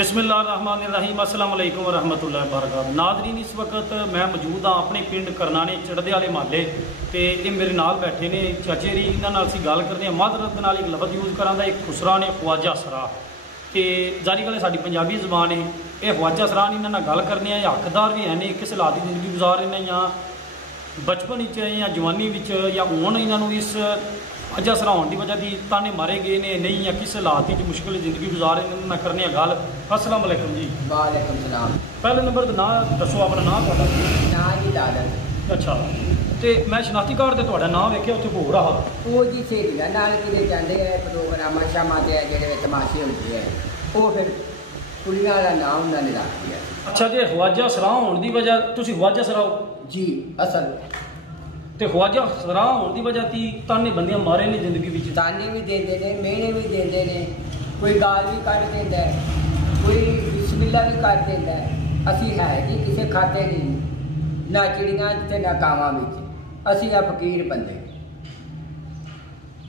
बिस्मिल्लाहिर्रहमानिर्रहीम अस्सलाम वालेकुम वरहमतुल्लाहि वबरकातुहू। नाज़रीन, इस वक्त मैं मौजूद हाँ अपने पिंड करनाने चढ़दे वाले महल्ले ते ये मेरे नाल बैठे ने चाचे री। इन्हां नाल असीं गल करदे हां। मादरत नाल एक लफ्ज़ यूज़ करांदा, एक खुसरा ने ख्वाजा सरा ते जारी गल साडी पंजाबी ज़बान है। ये ख्वाजा सरा इन्हां नाल गल करने आ। हकदार भी हैं, किस हालात की जिंदगी गुजार रहे हैं, या बचपन या जवानी या हुण इन्हों इस ख्वाजा सरा होने की वजह की ताने मारे गए ने नहीं, या किस हालात मुश्किल जिंदगी गुजार रहे हैं करने गल। अस्सलाम वालेकुम जी। वालेकुम सलाम। पहले नंबर तो ना दसो अपना नाम तुहाडा। नाम जी लालत। अच्छा, तो मैं शनाख्ती कार्ड से तुहाडा नाम वेख्या उत्थे हो रहा वो जी सहेलियां नाल किते जांदे है प्रोग्राम शामां ते जेहड़े तमाशे होंदे है वो फिर कुड़ियां दा नाम उन्होंने रख दिया। अच्छा जी, ख्वाजा सरा होने की वजह तुसीं ख्वाजा सरा हो जी असल तो ख्वाजा सरा होने की वजह की ताने बंदियां मारे ने जिंदगी विच। ताने भी देंदे ने, मेहने भी देंदे ने, कोई गाल भी कढ़ देंदा है, कोई बिस्मिल्ला भी कर देंदा है। असीं है जी किसी खाते नहीं, ना चिड़ियां ते ना कावां विच, असीं आ फकीर बंदे।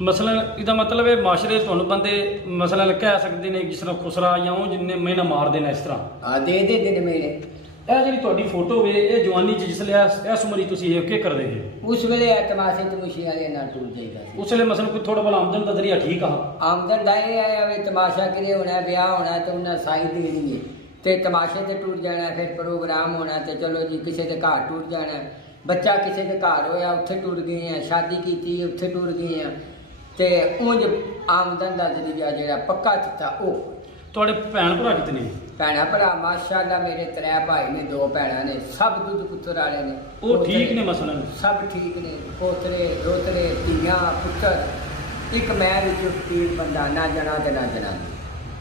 मसलन इसका मतलब है माशरे तुहानूं बंदे मसलन कह सकते हैं जिस तरह खुसरा या वो जिन्हें मेहना मारते हैं इस तरह दे देंदे ने मेहने। यह जी तुहाडी फोटो वे ये जवानी जिसले इस उम्र तुसीं के करदे थे? उस वेले तमाशे तमूशे वाले नाल टूर जाइदा सी। उस वेले मसलन कोई थोड़ा बड़ा आमदन का जरिया ठीक आ? आमदन दा ये है तमाशा किते होना है, ब्याह होना है तो उन्हें साई देनी है ते तमाशे ते टूर जाना है, फिर प्रोग्राम होना है तो चलो जी किसी के घर टूर जाना है, बच्चा किसी के घर होया उत्थे टूर गए हैं, शादी की उत्थे टूर गए हैं, ते उंज आमदन का जरिया जिहड़ा पक्का था वो। तुहाडे भैन भरा कितने? भैन भरा माशाअल्लाह मेरे 3 भाई ने, 2 भैनां ने, सब दुध पुत्र वाले ने। वो ठीक ने मसलन? सब ठीक ने, पोतरे दोतरे धीआं पुत्र। एक मैं विच फकीर बंदा, ना जना ते ना जनानी।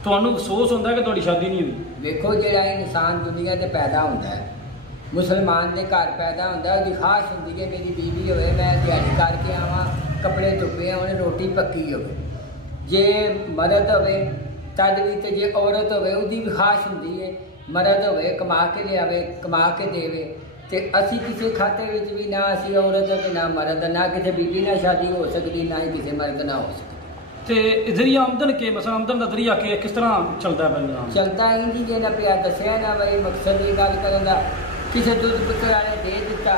तुहानूं अफसोस होंदा कि तुहाडी शादी नहीं हुई? देखो जिहड़ा इंसान दुनिया ते पैदा होंदा है, मुसलमान के घर पैदा होंदा है, उसकी ख्वाहिश होंदी है मेरी बीवी होवे, मैं दिहाड़ी करके आवां, कपड़े धुपे होण, रोटी पक्की होवे। जे मर्द होवे तद भी, तो जे औरत होवे उसकी भी ख्वाहिश होंदी है मर्द होवे कमा के लियावे, कमा के देवे। ते असी किसी खाते विच भी ना असी औरत ते ना मर्द, ना किसी बीबी ना शादी हो सकती, ना ही किसी मर्द ना हो सकती। ते जरिया आमदन के मसलन आमदन का जरिया के किस तरह चलता है? बंदा चलता इंजी जे ना पिया दसिया ना भाई मकसद की गल करन दा। किसी दुध पुत्र वाले दे दिता,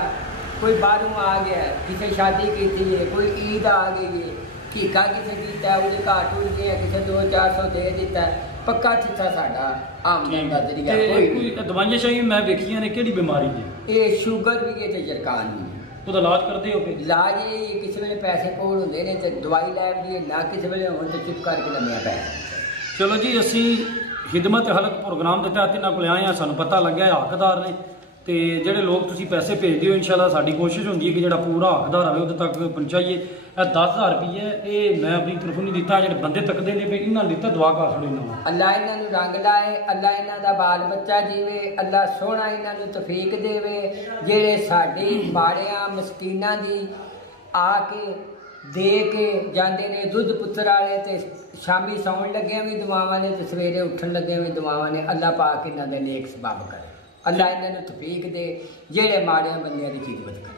कोई बाहरों आ गया, किसी शादी की है, कोई ईद आ गई है, टीका किसी किया वो घर टूट गया, किसी 200-400 दे दिता, पक्का चिट्ठा साडा आमदन का जरिया। कोई दवाइयां शाइयां मैं देखियां ने, किहड़ी बीमारी है? ये शुगर भी है ते जरकान भी है। ਉਹਦਾ ਇਲਾਜ ਕਰਦੇ ਹੋ? इलाज ये किसी वे पैसे कोल होंदे ने ते दवाई लै दी, ना किसी वे होण ते चुप करके लम्मिया पै। चलो जी, असी खिदमत हलक प्रोग्राम के तहत इन्होंने को आए हैं, सानू पता लग्या हकदार ने, तो जोड़े लोग तुम पैसे भेजते हो इंशाल्लाह साड़ी कोशिश होंगी है कि जो पूरा हकदार आए वो तक पहुँचाइए। 10,000 रुपये ये मैं अपनी तरफों नहीं दिता, जो बंदे तकते हैं भी इन्होंने दिता, दुआ कर छो इन्होंने। अल्लाह इन्हों रंग लाए, अल्लाह इन्हों का बाल बच्चा जीवे, अल्लाह सोहना इन्हों तफीक देवे। जेड़े साडी माड़ियां मस्कीनां दी आके दे के जाते ने, दुध पुत्र वाले ते शामी सौन लगे भी दुआवां ने, ते सवेरे उठन लगे भी दुआवां ने। अल्लाह पाक इन्हों के नेक सबब करे, अल्लाह इन्हों तफीक दे, जेड़े माड़ियां बंदियां की खिदमत करे।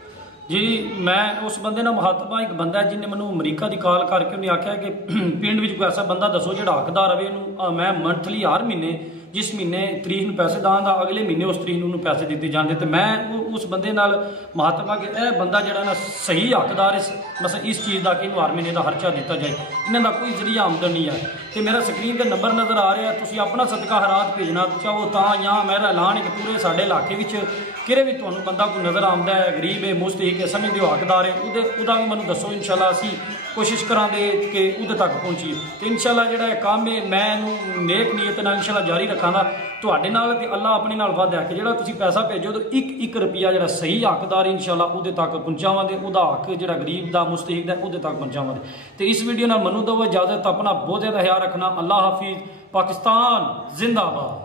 जी, मैं उस बंदे ना मुहातबा एक बंदा है जिन्हें मैं अमरीका की कॉल करके उन्हें आख्या कि पिंड में कोई ऐसा बंदा दसो जो हकदार रहे, मैं मंथली हर महीने जिस महीने तरीक में पैसे दाँगा अगले महीने उस तरीक में पैसे दिते जाते। तो मैं उस बंदे नाल मुहातबा कि यह बंदा जो ना सही हकदार इस मतलब इस चीज़ का कि हर महीने का खर्चा दिता जाए, इन्हों का कोई जरिया आमदन नहीं है। तो मेरा स्क्रीन पर नंबर नज़र आ रहा है, तुम अपना सदका हरात भेजना चाहो तो, या मेरा ऐलान है कि पूरे साढ़े इलाके किरे भी तुहानूं बंदा कोई नज़र आंदा है, गरीब है, मुस्तहिक है, समझते हो हकदार है, उहदा भी मैं दसो इंशाल्लाह असी कोशिश करांगे कि उहदे तक पहुँचीए। तो इंशाल्लाह जिहड़ा काम है मैं इहनूं नेक नीयत नाल इंशाल्लाह जारी रखांगा तुहाडे नाल, ते अल्लाह अपने नाल वादा है कि जिहड़ा तुसीं पैसा भेजो तो एक रुपया जिहड़ा सही हकदार इंशाल्लाह उहदे तक पहुँचावांगे, उहदा हक जिहड़ा गरीब दा मुस्तहिक दा उहदे तक पहुँचावांगे। तो इस वीडियो नाल मैनूं दो इजाजत, अपना बहुत ज़्यादा ख्याल रखना। अल्लाह हाफिज़। पाकिस्तान जिंदाबाद।